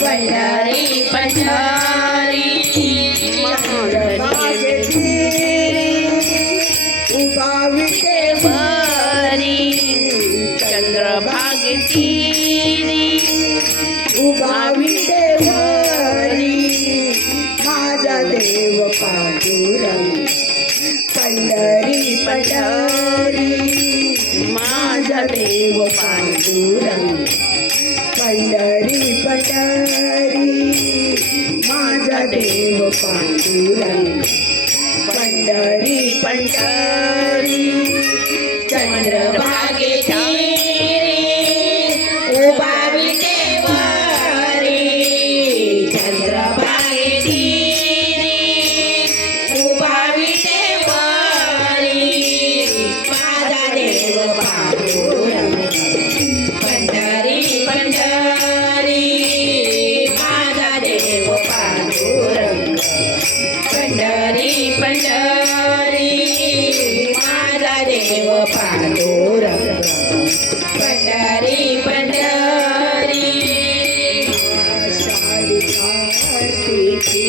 पंढरी पंढरी माझा देव उभा विटे वरी चंद्रभागे तीरी उभा विटे माझा देव पांडुरंग पंढरी पंढरी माझा देव पांडुरंग पंढरी पठारी माझा देव पांडुरंग. पंढरी पंढरी चंद्रभाग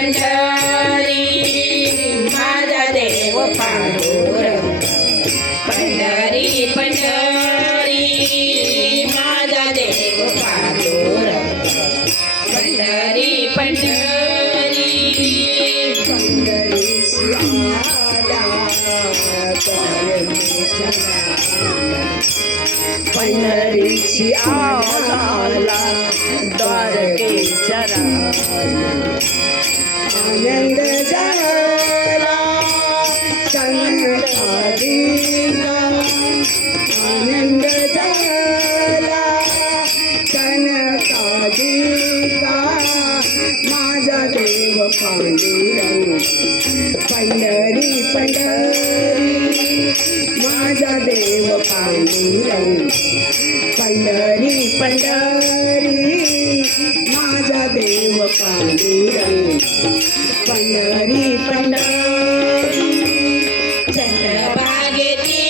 पंढरी माझा देव पांडुरंग. पंढरी पंढरी माझा देव पांडुरंग. पंढरी पंढरी पंढरी पंढरीची आला द्वारकेच्या कनकादिका माझा देव पांडुरंग पंढरी पंढरी माझा देव पांडुरंग पंढरी पंढरी माझा देव पांडुरंग पंढरी पंढरी चंद्रबागेची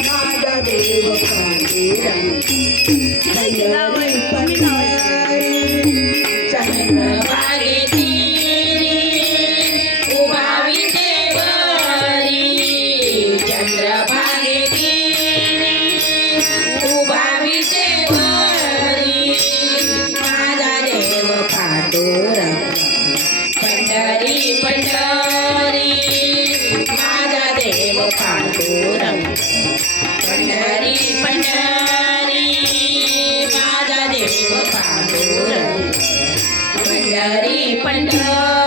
माझा देव पांडुरंग पंढरा